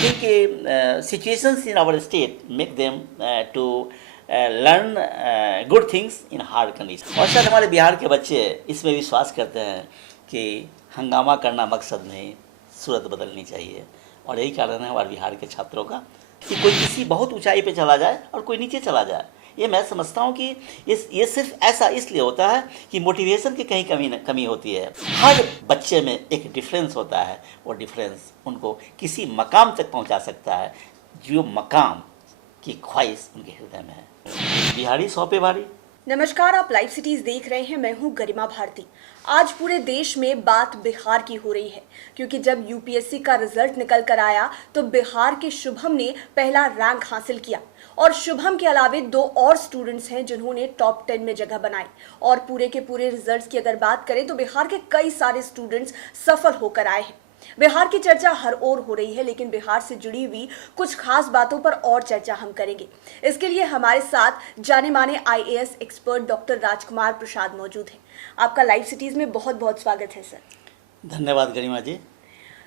think situations in our state make them to learn good things in hard conditions. और शायद हमारे बिहार के बच्चे इसमें विश्वास करते हैं कि हंगामा करना मकसद नहीं, सूरत बदलनी चाहिए। और यही कारण है हमारे बिहार के छात्रों का कि कोई किसी बहुत ऊंचाई पे चला जाए और कोई नीचे चला जाए। ये मैं समझता हूँ कि ये सिर्फ ऐसा इसलिए होता है कि मोटिवेशन की कहीं कमी होती है। हर बच्चे में एक डिफरेंस होता है, वो डिफरेंस उनको किसी मकाम तक पहुँचा सकता है जो मकाम की ख्वाहिश उनके हृदय में है। बिहारी 100 पे भारी। नमस्कार, आप लाइव सिटीज देख रहे हैं। मैं हूं गरिमा भारती। आज पूरे देश में बात बिहार की हो रही है, क्योंकि जब यूपीएससी का रिजल्ट निकल कर आया तो बिहार के शुभम ने पहला रैंक हासिल किया और शुभम के अलावे 2 और स्टूडेंट्स हैं जिन्होंने टॉप 10 में जगह बनाई। और पूरे के पूरे रिजल्ट्स की अगर बात करें तो बिहार के कई सारे स्टूडेंट्स सफल होकर आए हैं। बिहार की चर्चा हर ओर हो रही है, लेकिन बिहार से जुड़ी हुई कुछ खास बातों पर और चर्चा हम करेंगे। इसके लिए हमारे साथ जाने माने आईएएस एक्सपर्ट डॉक्टर राजकुमार प्रसाद मौजूद हैं। आपका लाइव सिटीज में बहुत बहुत स्वागत है सर। धन्यवाद गरिमा जी।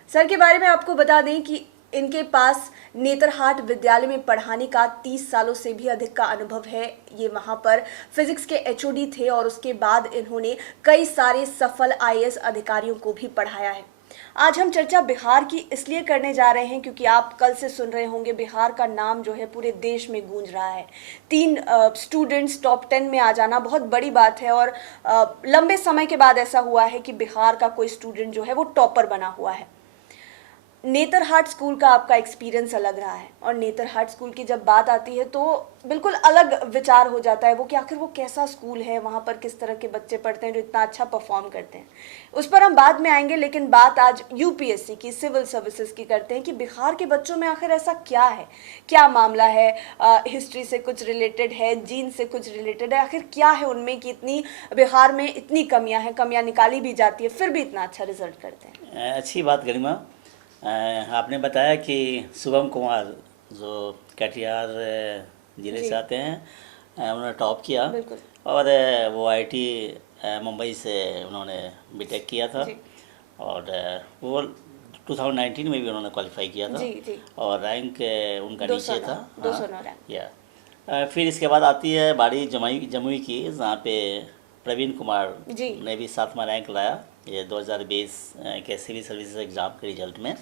सर के बारे में आपको बता दें कि इनके पास नेतरहाट विद्यालय में पढ़ाने का 30 सालों से भी अधिक का अनुभव है। ये वहाँ पर फिजिक्स के एचओडी थे और उसके बाद इन्होंने कई सारे सफल आईएएस अधिकारियों को भी पढ़ाया है। आज हम चर्चा बिहार की इसलिए करने जा रहे हैं क्योंकि आप कल से सुन रहे होंगे बिहार का नाम जो है पूरे देश में गूंज रहा है। 3 स्टूडेंट्स टॉप 10 में आ जाना बहुत बड़ी बात है और लंबे समय के बाद ऐसा हुआ है कि बिहार का कोई स्टूडेंट जो है वो टॉपर बना हुआ है। नेतरहाट स्कूल का आपका एक्सपीरियंस अलग रहा है और नेतरहाट स्कूल की जब बात आती है तो बिल्कुल अलग विचार हो जाता है वो कि आखिर वो कैसा स्कूल है, वहाँ पर किस तरह के बच्चे पढ़ते हैं जो इतना अच्छा परफॉर्म करते हैं। उस पर हम बाद में आएंगे, लेकिन बात आज यूपीएससी की, सिविल सर्विसेज की करते हैं कि बिहार के बच्चों में आखिर ऐसा क्या है, क्या मामला है। हिस्ट्री से कुछ रिलेटेड है, जीन से कुछ रिलेटेड है, आखिर क्या है उनमें कि इतनी बिहार में इतनी कमियाँ निकाली भी जाती है फिर भी इतना अच्छा रिजल्ट करते हैं। अच्छी बात गरिमा। आपने बताया कि शुभम कुमार जो कटिहार ज़िले से आते हैं, उन्होंने टॉप किया और वो आईटी मुंबई से उन्होंने बीटेक किया था और वो 2019 में भी उन्होंने क्वालिफाई किया था। जी। और रैंक उनका नीचे था 209 या। फिर इसके बाद आती है बाड़ी जमुई की, जहाँ पे प्रवीण कुमार ने भी 7वां रैंक लाया ये 2020 के सिविल सर्विसेज एग्ज़ाम के रिजल्ट में।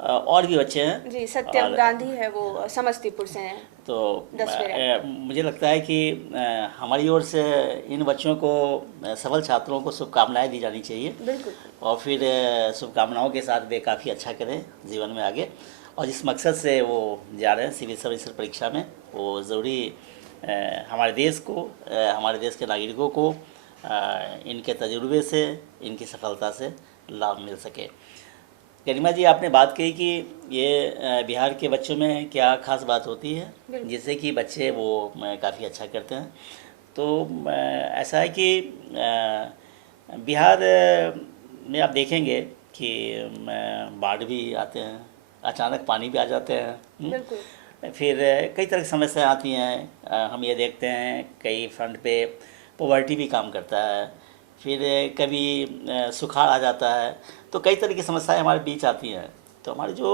और भी बच्चे हैं जी, सत्यम गांधी है वो समस्तीपुर से हैं। तो मुझे लगता है कि हमारी ओर से इन बच्चों को, सफल छात्रों को शुभकामनाएं दी जानी चाहिए। बिल्कुल। और फिर शुभकामनाओं के साथ वे काफ़ी अच्छा करें जीवन में आगे, और जिस मकसद से वो जा रहे हैं सिविल सर्विस परीक्षा में, वो ज़रूरी हमारे देश को, हमारे देश के नागरिकों को इनके तजुर्बे से, इनकी सफलता से लाभ मिल सके। गरिमा जी, आपने बात कही कि ये बिहार के बच्चों में क्या खास बात होती है जिससे कि बच्चे वो काफ़ी अच्छा करते हैं। तो ऐसा है कि बिहार में आप देखेंगे कि बाढ़ भी आते हैं, अचानक पानी भी आ जाते हैं। फिर कई तरह की समस्याएं आती हैं। हम ये देखते हैं कई फ्रंट पे पॉवर्टी भी काम करता है, फिर कभी सुखाड़ आ जाता है, तो कई तरह की समस्याएं हमारे बीच आती हैं। तो हमारे जो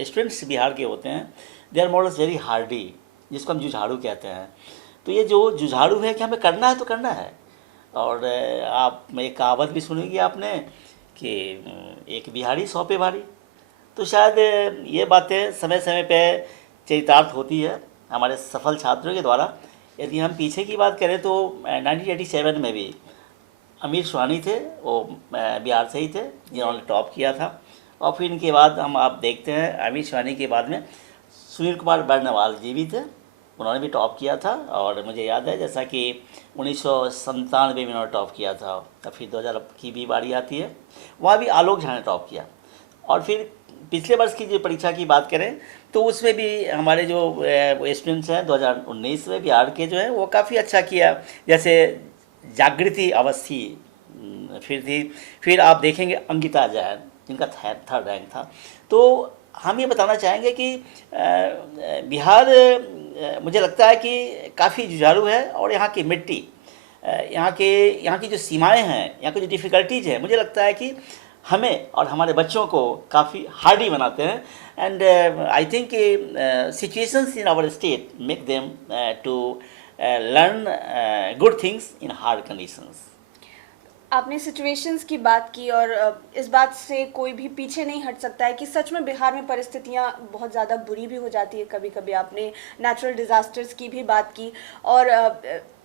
स्टूडेंट्स बिहार के होते हैं, they are models very hardy, जिसको हम जुझाड़ू कहते हैं। तो ये जो जुझाड़ू है कि हमें करना है तो करना है। और आप एक कहावत भी सुनेंगी आपने कि एक बिहारी 100 पे भारी। तो शायद ये बातें समय समय पे चरितार्थ होती है हमारे सफल छात्रों के द्वारा। यदि हम पीछे की बात करें तो 1987 में भी अमीर सुहानी थे, वो बिहार से ही थे जिन्होंने टॉप किया था। और फिर इनके बाद हम आप देखते हैं अमीर सुहानी के बाद में सुनील कुमार बर्नवाल जी भी थे, उन्होंने भी टॉप किया था। और मुझे याद है जैसा कि 1997 में उन्होंने टॉप किया था। और फिर 2000 की भी बारी आती है, वहाँ भी आलोक झा ने टॉप किया। और फिर पिछले वर्ष की जो परीक्षा की बात करें तो उसमें भी हमारे जो स्टूडेंट्स हैं 2019 में बिहार के जो हैं वो काफ़ी अच्छा किया। जैसे जागृति अवस्थी फिर थी, फिर आप देखेंगे अंकिता जैन जिनका 3rd रैंक था। तो हम ये बताना चाहेंगे कि बिहार मुझे लगता है कि काफ़ी जुझारू है। और यहाँ की मिट्टी, यहाँ की जो सीमाएं हैं, यहाँ की जो डिफ़िकल्टीज़ हैं, मुझे लगता है कि हमें और हमारे बच्चों को काफ़ी हार्डी बनाते हैं. And I think situations in our state make them to learn good things in hard conditions. आपने सिचुएशंस की बात की और इस बात से कोई भी पीछे नहीं हट सकता है कि सच में बिहार में परिस्थितियां बहुत ज़्यादा बुरी भी हो जाती है कभी कभी. आपने नेचुरल डिज़ास्टर्स की भी बात की और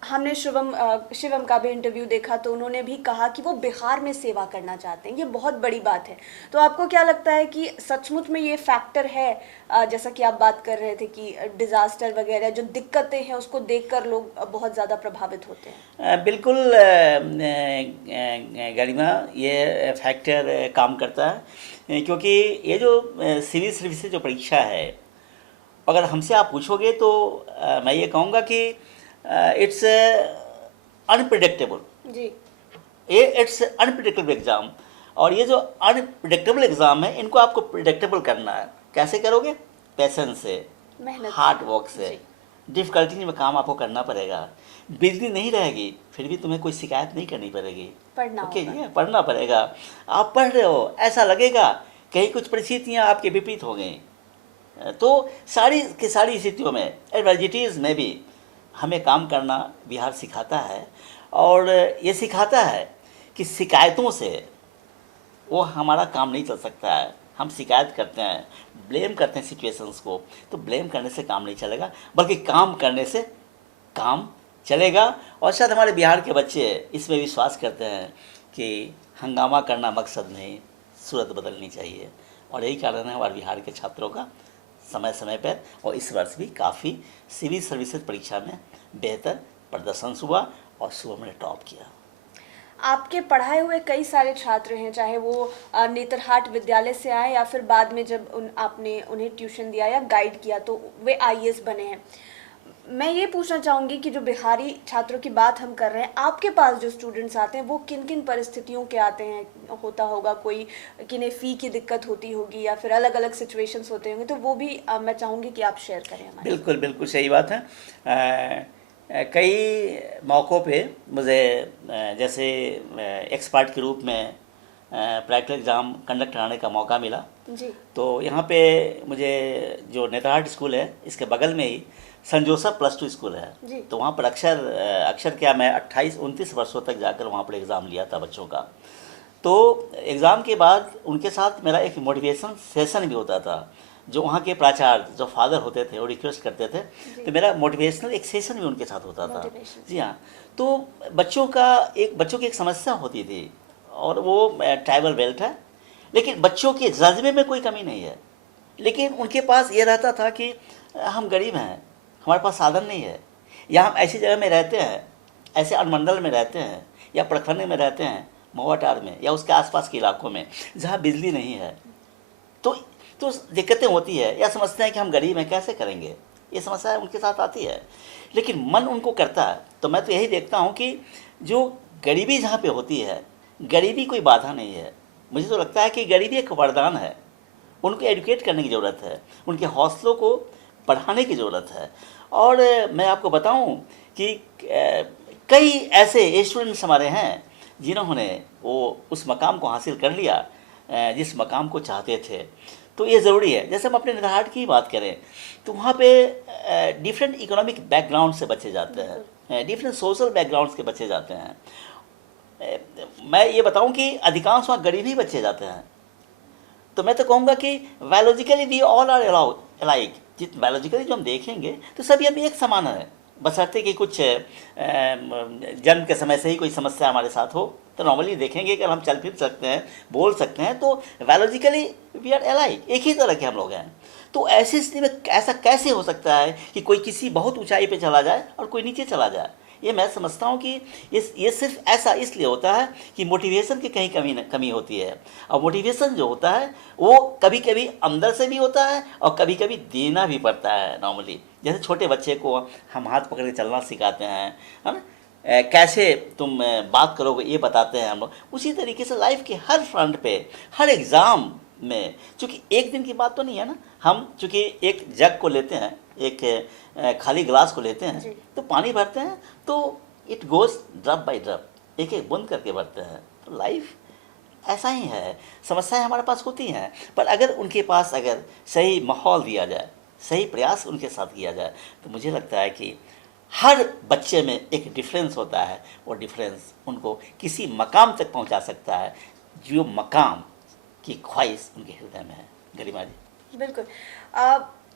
हमने शिवम का भी इंटरव्यू देखा तो उन्होंने भी कहा कि वो बिहार में सेवा करना चाहते हैं. ये बहुत बड़ी बात है. तो आपको क्या लगता है कि सचमुच में ये फैक्टर है, जैसा कि आप बात कर रहे थे कि डिज़ास्टर वगैरह जो दिक्कतें हैं उसको देखकर लोग बहुत ज़्यादा प्रभावित होते हैं? बिल्कुल गरिमा, ये फैक्टर काम करता है क्योंकि ये जो सिविल सर्विस जो परीक्षा है, अगर हमसे आप पूछोगे तो मैं ये कहूँगा कि इट्स अनप्रिडिक्टेबल. जी. It's unpredictable exam. और ये जो अनप्रिडिक्टेबल एग्ज़ाम है, इनको आपको प्रिडिक्टेबल करना है. कैसे करोगे? पैसेंस से, मेहनत, हार्ड वर्क से, डिफ़िकल्टी में काम आपको करना पड़ेगा. बिजली नहीं रहेगी फिर भी तुम्हें कोई शिकायत नहीं करनी पड़ेगी. पढ़ना ओके होगा. जी, पढ़ना पड़ेगा. आप पढ़ रहे हो, ऐसा लगेगा कहीं कुछ परिस्थितियाँ आपके विपरीत हो गई. तो सारी की सारी स्थितियों में, एडवर्सिटीज़ में भी हमें काम करना बिहार सिखाता है. और ये सिखाता है कि शिकायतों से वो हमारा काम नहीं चल सकता है. हम शिकायत करते हैं, ब्लेम करते हैं सिचुएशंस को, तो ब्लेम करने से काम नहीं चलेगा, बल्कि काम करने से काम चलेगा. और शायद हमारे बिहार के बच्चे इसमें विश्वास करते हैं कि हंगामा करना मकसद नहीं, सूरत बदलनी चाहिए. और यही कारण है हमारे बिहार के छात्रों का समय समय पर और इस वर्ष भी काफ़ी सिविल सर्विसेज परीक्षा में बेहतर प्रदर्शन हुआ और शुभम ने टॉप किया. आपके पढ़ाए हुए कई सारे छात्र हैं, चाहे वो नेतरहाट विद्यालय से आए या फिर बाद में जब आपने उन्हें ट्यूशन दिया या गाइड किया तो वे आईएएस बने हैं. मैं ये पूछना चाहूँगी कि जो बिहारी छात्रों की बात हम कर रहे हैं, आपके पास जो स्टूडेंट्स आते हैं वो किन किन परिस्थितियों के आते हैं? होता होगा कोई किन्हें फ़ी की दिक्कत होती होगी या फिर अलग अलग सिचुएशंस होते होंगे, तो वो भी मैं चाहूँगी कि आप शेयर करें हमारे. बिल्कुल बिल्कुल सही बात है. कई मौक़ों पे मुझे जैसे एक्सपर्ट के रूप में प्रैक्टिकल एग्ज़ाम कंडक्ट कराने का मौका मिला. जी. तो यहाँ पे मुझे जो नेतरहाट स्कूल है, इसके बगल में ही सेंट जोसेफ +2 स्कूल है. जी. तो वहाँ पर अक्सर क्या मैं 28-29 वर्षों तक जाकर वहाँ पर एग्ज़ाम लिया था बच्चों का. तो एग्ज़ाम के बाद उनके साथ मेरा एक मोटिवेशन सेशन भी होता था. जो वहाँ के प्राचार्य जो फादर होते थे वो रिक्वेस्ट करते थे, तो मेरा मोटिवेशनल एक सेशन भी उनके साथ होता था. जी हाँ. तो बच्चों की एक समस्या होती थी और वो ट्राइबल बेल्ट है, लेकिन बच्चों के जज्बे में कोई कमी नहीं है, लेकिन उनके पास ये रहता था कि हम गरीब हैं, हमारे पास साधन नहीं है, या हम ऐसी जगह में रहते हैं, ऐसे अनुमंडल में रहते हैं या प्रखंड में रहते हैं, महुआटार में या उसके आसपास के इलाकों में जहाँ बिजली नहीं है. तो दिक्कतें होती है या समझते हैं कि हम गरीब हैं, कैसे करेंगे. ये समस्या उनके साथ आती है, लेकिन मन उनको करता है. तो मैं तो यही देखता हूँ कि जो गरीबी जहाँ पे होती है, गरीबी कोई बाधा नहीं है. मुझे तो लगता है कि गरीबी एक वरदान है. उनको एजुकेट करने की ज़रूरत है, उनके हौसलों को बढ़ाने की ज़रूरत है. और मैं आपको बताऊं कि कई ऐसे स्टूडेंट्स हमारे हैं जिन्होंने वो उस मकाम को हासिल कर लिया जिस मकाम को चाहते थे. तो ये ज़रूरी है. जैसे हम अपने नेतरहाट की बात करें तो वहाँ पे डिफरेंट इकोनॉमिक बैकग्राउंड से बच्चे जाते हैं, डिफरेंट सोशल बैकग्राउंड्स के बच्चे जाते हैं. मैं ये बताऊं कि अधिकांश वहाँ गरीब ही बच्चे जाते हैं. तो मैं तो कहूँगा कि biologically we all are alike. Biologically जो हम देखेंगे तो सभी अभी एक समान है, बशर्ते कि कुछ जन्म के समय से ही कोई समस्या हमारे साथ हो. तो नॉर्मली देखेंगे कि हम चल फिर सकते हैं, बोल सकते हैं, तो बायोलॉजिकली वी आर अलाइक, एक ही तरह के हम लोग हैं. तो ऐसी स्थिति में ऐसा कैसे हो सकता है कि कोई किसी बहुत ऊंचाई पे चला जाए और कोई नीचे चला जाए. ये मैं समझता हूँ कि ये सिर्फ ऐसा इसलिए होता है कि मोटिवेशन की कहीं कमी होती है. और मोटिवेशन जो होता है वो कभी कभी अंदर से भी होता है और कभी कभी देना भी पड़ता है. नॉर्मली जैसे छोटे बच्चे को हम हाथ पकड़ के चलना सिखाते हैं, है ना, कैसे तुम बात करोगे ये बताते हैं हम लोग. उसी तरीके से लाइफ के हर फ्रंट पे, हर एग्ज़ाम में, चूँकि एक दिन की बात तो नहीं है ना, हम चूँकि एक जग को लेते हैं, एक खाली गिलास को लेते हैं, तो पानी भरते हैं तो it goes drop by drop, एक एक बूंद करके भरते हैं. तो लाइफ ऐसा ही है, समस्याएं हमारे पास होती हैं, पर अगर उनके पास अगर सही माहौल दिया जाए, सही प्रयास उनके साथ किया जाए, तो मुझे लगता है कि हर बच्चे में एक डिफरेंस होता है, वो डिफरेंस उनको किसी मकाम तक पहुंचा सकता है, जो मकाम की ख्वाहिश उनके हृदय में है। गरिमा जी। बिल्कुल।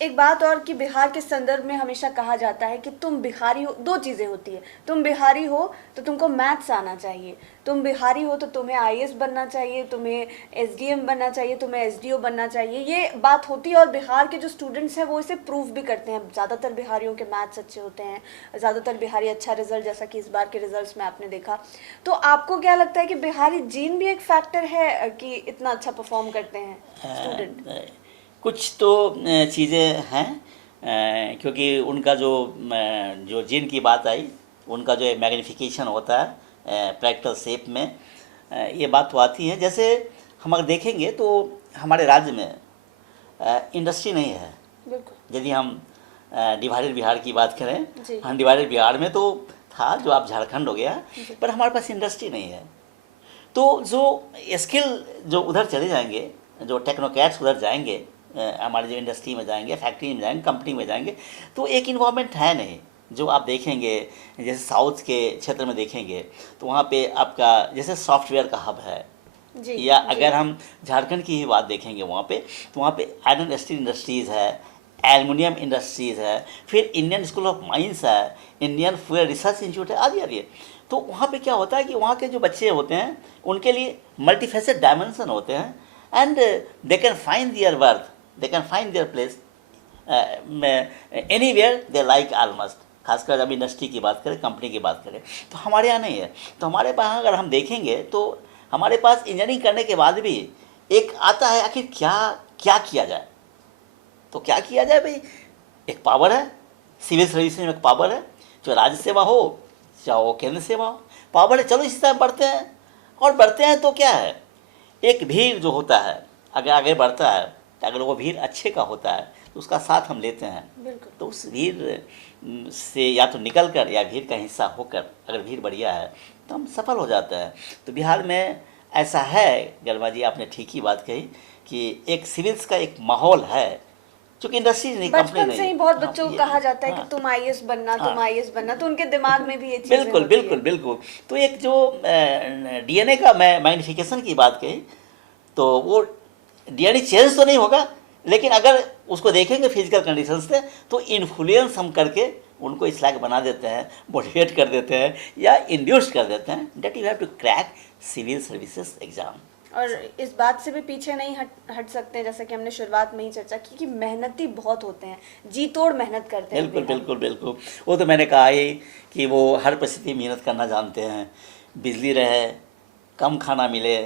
एक बात और कि बिहार के संदर्भ में हमेशा कहा जाता है कि तुम बिहारी हो, दो चीज़ें होती है, तुम बिहारी हो तो तुमको मैथ्स आना चाहिए, तुम बिहारी हो तो तुम्हें आईएएस बनना चाहिए, तुम्हें एसडीएम बनना चाहिए, तुम्हें एसडीओ बनना चाहिए, ये बात होती है। और बिहार के जो स्टूडेंट्स हैं वो इसे प्रूव भी करते हैं। ज़्यादातर बिहारियों के मैथ्स अच्छे होते हैं, ज़्यादातर बिहारी अच्छा रिजल्ट, जैसा कि इस बार के रिजल्ट्स में आपने देखा। तो आपको क्या लगता है कि बिहारी जीन भी एक फैक्टर है कि इतना अच्छा परफॉर्म करते हैं स्टूडेंट? कुछ तो चीज़ें हैं, क्योंकि उनका जो जीन की बात आई, उनका जो मैग्नीफिकेशन होता है प्रैक्टिकल शेप में, ये बात तो आती है। जैसे हम अगर देखेंगे तो हमारे राज्य में इंडस्ट्री नहीं है। बिल्कुल। यदि हम डिवाइडेड बिहार की बात जी। करें, हम डिवाइडेड बिहार में तो था, जो आप झारखंड हो गया, पर हमारे पास इंडस्ट्री नहीं है। तो जो स्किल जो उधर चले जाएंगे, जो टेक्नोक्रेट्स उधर जाएंगे, हमारे जो इंडस्ट्री में जाएंगे, फैक्ट्री में जाएंगे, कंपनी में जाएंगे, तो एक इन्वायरमेंट है नहीं। जो आप देखेंगे जैसे साउथ के क्षेत्र में देखेंगे तो वहाँ पे आपका जैसे सॉफ्टवेयर का हब है, जी, या जी। अगर हम झारखंड की ही बात देखेंगे वहाँ पे, तो वहाँ पे आयरन स्टील इंडस्ट्रीज़ है, एल्युमिनियम इंडस्ट्रीज़ है, फिर इंडियन स्कूल ऑफ माइंस है, इंडियन फ्यूल रिसर्च इंस्टीट्यूट है, आदि आदि। तो वहाँ पे क्या होता है कि वहाँ के जो बच्चे होते हैं उनके लिए मल्टीफेसेट डायमेंशन होते हैं, and they can find there worth, they can find their place anywhere they like almost. खासकर जब इंडस्ट्री की बात करें, कंपनी की बात करें, तो हमारे यहाँ नहीं है। तो हमारे पास अगर हम देखेंगे तो हमारे पास इंजीनियरिंग करने के बाद भी एक आता है, आखिर क्या क्या किया जाए। तो क्या किया जाए भाई, एक पावर है, सिविल सर्विस में एक पावर है, जो राज्य सेवा हो चाहे वो केंद्र सेवा हो, पावर है। चलो इसी तरह बढ़ते हैं, और बढ़ते हैं तो क्या है, एक भीड़ जो होता है अगर आगे बढ़ता है, तो अगर वो भीड़ अच्छे का होता है तो उसका साथ हम लेते हैं। तो उस भीड़ से या तो निकल कर या भीड़ का हिस्सा होकर, अगर भीड़ बढ़िया है तो हम सफल हो जाते हैं। तो बिहार में ऐसा है, गरिमा जी आपने ठीक ही बात कही कि एक सिविल्स का एक माहौल है, चूँकि इंडस्ट्री नहीं, कंपनी बचपन से ही नहीं। बहुत बच्चों को कहा जाता है हाँ, कि तुम आईएएस बनना, तुम हाँ। आईएएस बनना, तो उनके दिमाग में भी ये चीजें बिल्कुल होती बिल्कुल है। बिल्कुल। तो एक जो डीएनए का मैग्नीफिकेशन की बात कही, तो वो डीएनए चेंज तो नहीं होगा, लेकिन अगर उसको देखेंगे फिजिकल कंडीशन से, तो इन्फ्लुएंस हम करके उनको इस लायक बना देते हैं, मोटिवेट कर देते हैं, या इंड्यूस कर देते हैं that you have to crack civil services exam. और इस बात से भी पीछे नहीं हट सकते हैं, जैसा कि हमने शुरुआत में ही चर्चा की कि मेहनती बहुत होते हैं, जी तोड़ मेहनत करते हैं। बिल्कुल बिल्कुल बिल्कुल। वो तो मैंने कहा ही कि वो हर परिस्थिति में मेहनत करना जानते हैं, बिजली रहे, कम खाना मिले,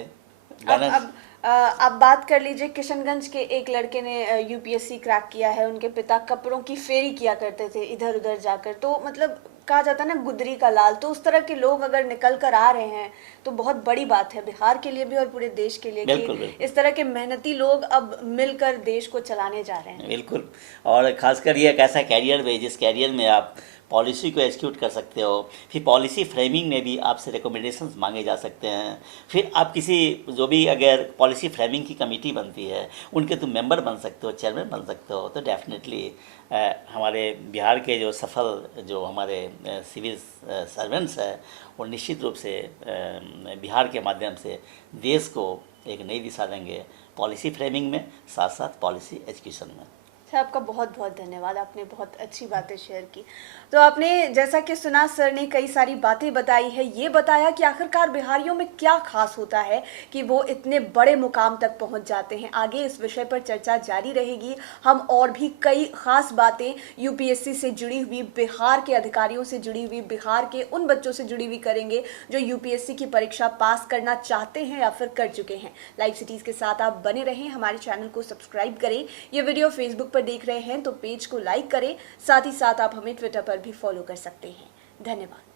अब आप बात कर लीजिए, किशनगंज के एक लड़के ने यूपीएससी क्रैक किया है। उनके पिता कपड़ों की फेरी किया करते थे इधर उधर जाकर, तो मतलब कहा जाता है ना, गुदरी का लाल। तो उस तरह के लोग अगर निकल कर आ रहे हैं तो बहुत बड़ी बात है बिहार के लिए भी और पूरे देश के लिए, बिल्कुल, कि बिल्कुल। इस तरह के मेहनती लोग अब मिलकर देश को चलाने जा रहे हैं। बिल्कुल। और ख़ासकर ये एक ऐसा कैरियर है जिस कैरियर में आप पॉलिसी को एग्जीक्यूट कर सकते हो, फिर पॉलिसी फ्रेमिंग में भी आपसे रिकमेंडेशंस मांगे जा सकते हैं, फिर आप किसी जो भी अगर पॉलिसी फ्रेमिंग की कमेटी बनती है उनके तुम मेंबर बन सकते हो, चेयरमैन बन सकते हो। तो डेफिनेटली हमारे बिहार के जो सफल जो हमारे सिविल सर्वेंट्स हैं, वो निश्चित रूप से बिहार के माध्यम से देश को एक नई दिशा देंगे, पॉलिसी फ्रेमिंग में, साथ साथ पॉलिसी एजुकेशन में। आपका बहुत बहुत धन्यवाद, आपने बहुत अच्छी बातें शेयर की। तो आपने जैसा कि सुना, सर ने कई सारी बातें बताई है, ये बताया कि आखिरकार बिहारियों में क्या खास होता है कि वो इतने बड़े मुकाम तक पहुंच जाते हैं। आगे इस विषय पर चर्चा जारी रहेगी। हम और भी कई खास बातें यूपीएससी से जुड़ी हुई, बिहार के अधिकारियों से जुड़ी हुई, बिहार के उन बच्चों से जुड़ी हुई करेंगे जो यूपीएससी की परीक्षा पास करना चाहते हैं या फिर कर चुके हैं। लाइव सिटीज़ के साथ आप बने रहें, हमारे चैनल को सब्सक्राइब करें। ये वीडियो फेसबुक पर देख रहे हैं तो पेज को लाइक करें, साथ ही साथ आप हमें ट्विटर पर भी फॉलो कर सकते हैं। धन्यवाद।